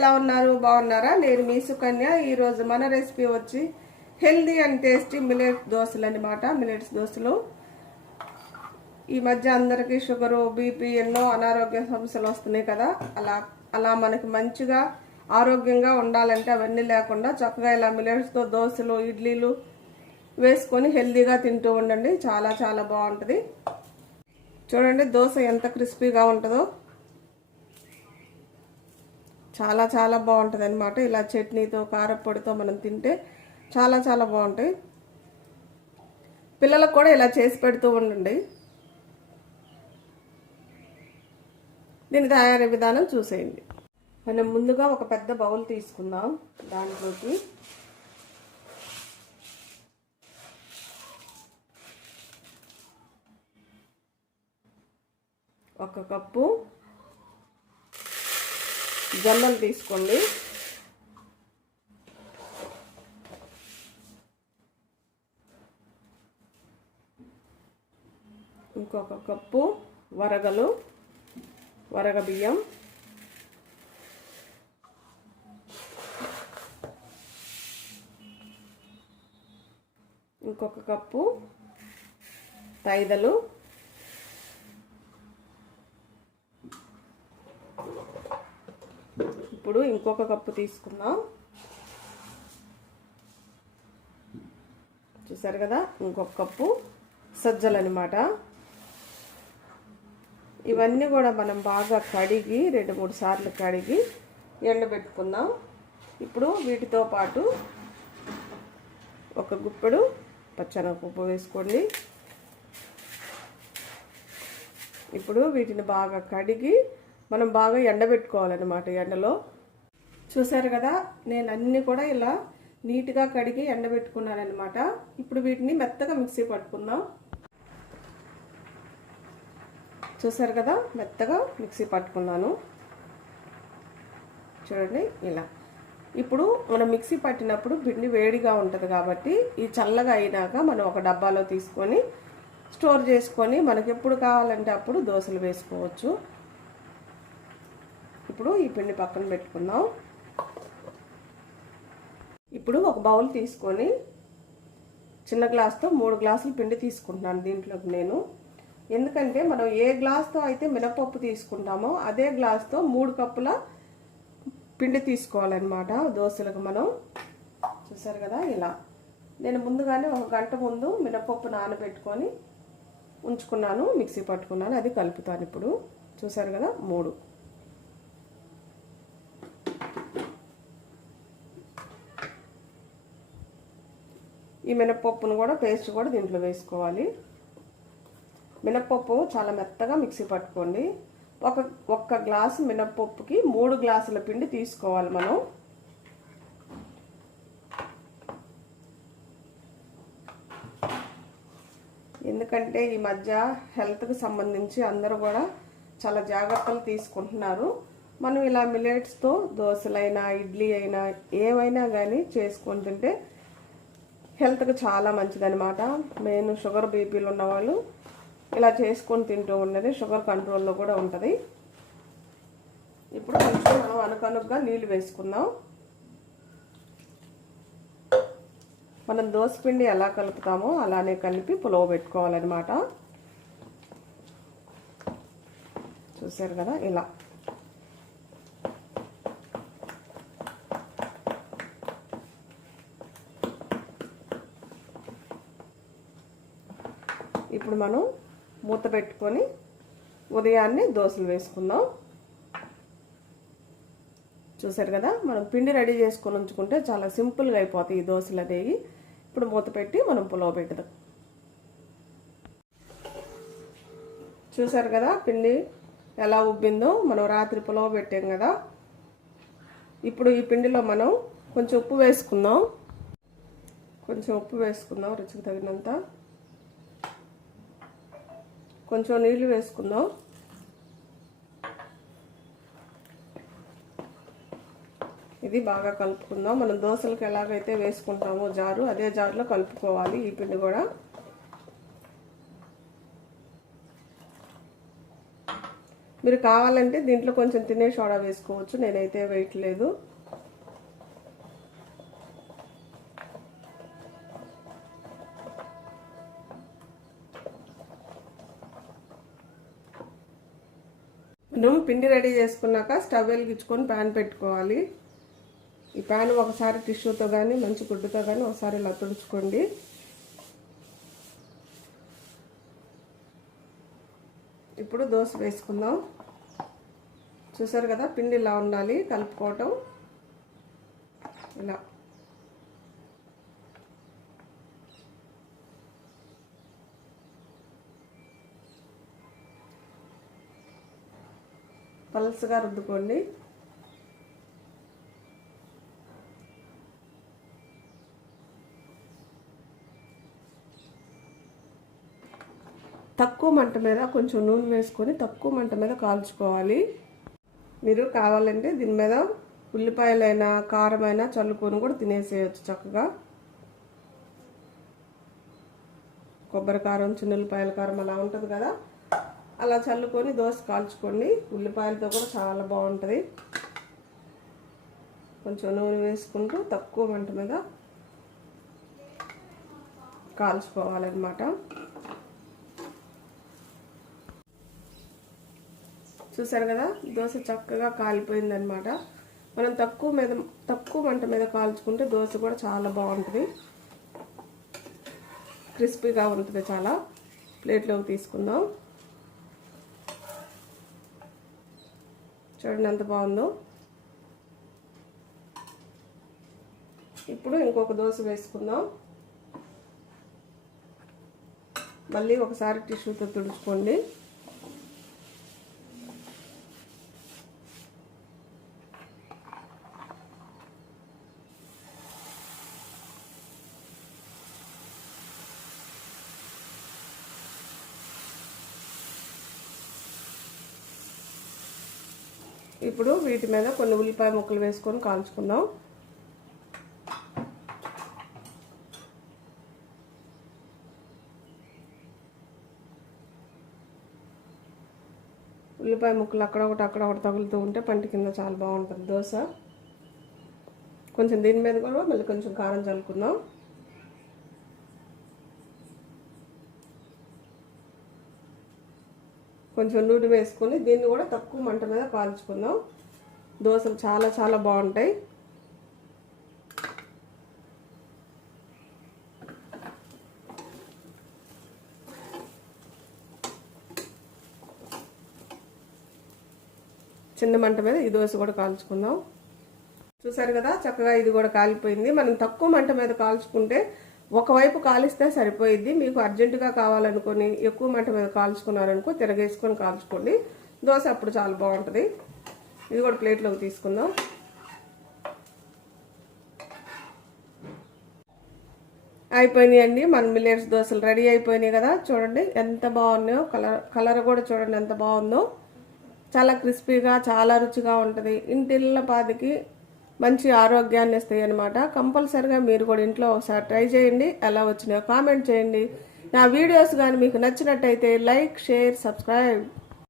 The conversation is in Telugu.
ఎలా ఉన్నారు? బాగున్నారా? నేను మీ సుకన్య. ఈరోజు మన రెసిపీ వచ్చి హెల్దీ అండ్ టేస్టీ మిల్లెట్ దోశలు అనమాట. మిల్లెట్స్ దోశలు. ఈ మధ్య అందరికీ షుగరు, బీపీ, ఎన్నో అనారోగ్య సమస్యలు వస్తున్నాయి కదా. అలా మనకి మంచిగా ఆరోగ్యంగా ఉండాలంటే అవన్నీ లేకుండా చక్కగా ఇలా మిల్లెట్స్తో దోశలు, ఇడ్లీలు వేసుకొని హెల్దీగా తింటూ ఉండండి. చాలా చాలా బాగుంటుంది. చూడండి దోశ ఎంత క్రిస్పీగా ఉంటుందో. చాలా చాలా బాగుంటుంది అనమాట. ఇలా చట్నీతో, కారపొడితో మనం తింటే చాలా చాలా బాగుంటాయి. పిల్లలకు కూడా ఇలా చేసి పెడుతూ ఉండండి. దీని తయారీ విధానం చూసేయండి. మనం ముందుగా ఒక పెద్ద బౌల్ తీసుకుందాం. దాంట్లోకి ఒక కప్పు జొన్నలు తీసుకోండి. ఇంకొక కప్పు వరగ బియ్యం, ఇంకొక కప్పు తైదలు, ఇప్పుడు ఇంకొక కప్పు తీసుకుందాం. చూసారు కదా, ఇంకొక కప్పు సజ్జలు అనమాట. ఇవన్నీ కూడా మనం బాగా కడిగి 2-3 సార్లు కడిగి ఎండబెట్టుకుందాం. ఇప్పుడు వీటితో పాటు ఒక గుప్పెడు పచ్చెనగపప్పు వేసుకోండి. ఇప్పుడు వీటిని బాగా కడిగి మనం బాగా ఎండబెట్టుకోవాలన్నమాట. ఎండలో చూసారు కదా, నేను అన్నీ కూడా ఇలా నీట్గా కడిగి ఎండబెట్టుకున్నాను అనమాట. ఇప్పుడు వీటిని మెత్తగా మిక్సీ పట్టుకుందాం. చూసారు కదా, మెత్తగా మిక్సీ పట్టుకున్నాను. చూడండి ఇలా. ఇప్పుడు మనం మిక్సీ పట్టినప్పుడు పిండి వేడిగా ఉంటుంది కాబట్టి ఈ చల్లగా అయినాక మనం ఒక డబ్బాలో తీసుకొని స్టోర్ చేసుకొని మనకి ఎప్పుడు కావాలంటే అప్పుడు దోశలు వేసుకోవచ్చు. ఇప్పుడు ఈ పిండి పక్కన పెట్టుకుందాం. ఇప్పుడు ఒక బౌల్ తీసుకొని చిన్న గ్లాస్తో 3 గ్లాసులు పిండి తీసుకుంటున్నాను దీంట్లోకి నేను. ఎందుకంటే మనం ఏ గ్లాస్తో అయితే మినపప్పు తీసుకుంటామో అదే గ్లాస్తో 3 కప్పుల పిండి తీసుకోవాలన్నమాట దోశలకు మనం. చూసారు కదా ఇలా. నేను ముందుగానే 1 గంట ముందు మినపప్పు నానబెట్టుకొని ఉంచుకున్నాను, మిక్సీ పట్టుకున్నాను. అది కలుపుతాను ఇప్పుడు. చూసారు కదా 3. ఈ మినపప్పును కూడా పేస్ట్ కూడా దీంట్లో వేసుకోవాలి. మినపప్పు చాలా మెత్తగా మిక్సీ పట్టుకోండి. ఒక్క గ్లాసు మినపప్పుకి 3 గ్లాసుల పిండి తీసుకోవాలి మనం. ఎందుకంటే ఈ మధ్య హెల్త్కి సంబంధించి అందరూ కూడా చాలా జాగ్రత్తలు తీసుకుంటున్నారు. మనం ఇలా మిల్లెట్స్తో దోశలైనా, ఇడ్లీ అయినా, ఏమైనా కానీ చేసుకొని తింటే హెల్త్కి చాలా మంచిదన్నమాట. మెయిన్ షుగర్, బీపీలు ఉన్నవాళ్ళు ఇలా చేసుకొని తింటూ ఉండేది షుగర్ కంట్రోల్లో కూడా ఉంటుంది. ఇప్పుడు కొంచెం మనం అనుకనుగ్గా నీళ్ళు వేసుకుందాం. మనం దోసపిండి ఎలా కలుపుతామో అలానే కలిపి పులవ పెట్టుకోవాలన్నమాట. చూసారు కదా ఇలా. ఇప్పుడు మనం మూత పెట్టుకొని ఉదయాన్నే దోశలు వేసుకుందాం. చూసారు కదా, మనం పిండి రెడీ చేసుకొని ఉంచుకుంటే చాలా సింపుల్గా అయిపోతాయి ఈ దోశలు అనేవి. ఇప్పుడు మూత పెట్టి మనం పులవ పెడదాం. చూసారు కదా పిండి ఎలా ఉబ్బిందో. మనం రాత్రి పులవ పెట్టాం కదా. ఇప్పుడు ఈ పిండిలో మనం కొంచెం ఉప్పు వేసుకుందాం. రుచికి తగినంత. కొంచెం నీళ్ళు వేసుకుందాం. ఇది బాగా కలుపుకుందాం. మనం దోశలకు ఎలాగైతే వేసుకుంటామో జారు, అదే జారులో కలుపుకోవాలి ఈ పిండి కూడా. మీరు కావాలంటే దీంట్లో కొంచెం తినే సోడా వేసుకోవచ్చు, నేనైతే వేయట్లేదు. మనం పిండి రెడీ చేసుకున్నాక స్టవ్ వెలిగించుకొని ప్యాన్ పెట్టుకోవాలి. ఈ ప్యాన్ ఒకసారి టిష్యూతో కానీ మంచి గుడ్డతో కానీ ఒకసారి ఇలా తుడుచుకోండి. ఇప్పుడు దోశ వేసుకుందాం. చూసారు కదా, పిండి ఇలా ఉండాలి కలుపుకోవటం. ఇలా పల్స్గా రుద్దుకోండి. తక్కువ మంట మీద కొంచెం నూనె వేసుకొని తక్కువ మంట మీద కాల్చుకోవాలి. మీరు కావాలంటే దీని మీద ఉల్లిపాయలైనా కారమైనా చల్లుకొని కూడా తినేసేయచ్చు చక్కగా. కొబ్బరి కారం, చిన్నుల్లిపాయల కారం అలా ఉంటుంది కదా, అలా చల్లుకొని దోశ కాల్చుకోండి. ఉల్లిపాయలతో కూడా చాలా బాగుంటుంది. కొంచెం నూనె వేసుకుంటూ తక్కువ మంట మీద కాల్చుకోవాలన్నమాట. చూసారు కదా, దోశ చక్కగా కాలిపోయిందనమాట. మనం తక్కువ మంట మీద కాల్చుకుంటే దోశ కూడా చాలా బాగుంటుంది, క్రిస్పీగా ఉంటుంది. చాలా ప్లేట్లోకి తీసుకుందాం. చూడండి ఎంత బాగుందో. ఇప్పుడు ఇంకొక దోశ వేసుకుందాం. మళ్ళీ ఒకసారి టిష్యూతో తుడుచుకోండి. ఇప్పుడు వీటి మీద కొన్ని ఉల్లిపాయ ముక్కలు వేసుకొని కాల్చుకుందాం. ఉల్లిపాయ ముక్కలు అక్కడొకటి తగులుతూ ఉంటే పంటి కింద చాలా బాగుంటుంది దోశ. కొంచెం దీని మీద కూడా మళ్ళీ కొంచెం కారం చల్లుకుందాం. కొంచెం నూనె వేసుకొని దీన్ని కూడా తక్కువ మంట మీద కాల్చుకుందాం. దోశలు చాలా చాలా బాగుంటాయి. చిన్న మంట మీద ఈ దోశ కూడా కాల్చుకుందాం. చూసారు కదా, చక్కగా ఇది కూడా కాలిపోయింది. మనం తక్కువ మంట మీద కాల్చుకుంటే ఒకవైపు కాలిస్తే సరిపోయిద్ది. మీకు అర్జెంటుగా కావాలనుకొని ఎక్కువ మంట మీద కాల్చుకున్నారనుకో తిరగేసుకొని కాల్చుకోండి. దోశ అప్పుడు చాలా బాగుంటుంది. ఇది కూడా ప్లేట్లోకి తీసుకుందాం. అయిపోయినాయి అండి మన మిల్లెట్స్ దోశలు రెడీ అయిపోయినాయి కదా. చూడండి ఎంత బాగున్నాయో, కలర్ కూడా చూడండి ఎంత బాగుందో. చాలా క్రిస్పీగా చాలా రుచిగా ఉంటుంది. ఇంటిల్లపాదికి మంచి ఆరోగ్యాన్ని ఇస్తాయి అన్నమాట. కంపల్సరిగా మీరు కూడా ఇంట్లో ఒకసారి ట్రై చేయండి. ఎలా వచ్చినాయో కామెంట్ చేయండి. నా వీడియోస్ కానీ మీకు నచ్చినట్టయితే లైక్, షేర్, సబ్స్క్రైబ్.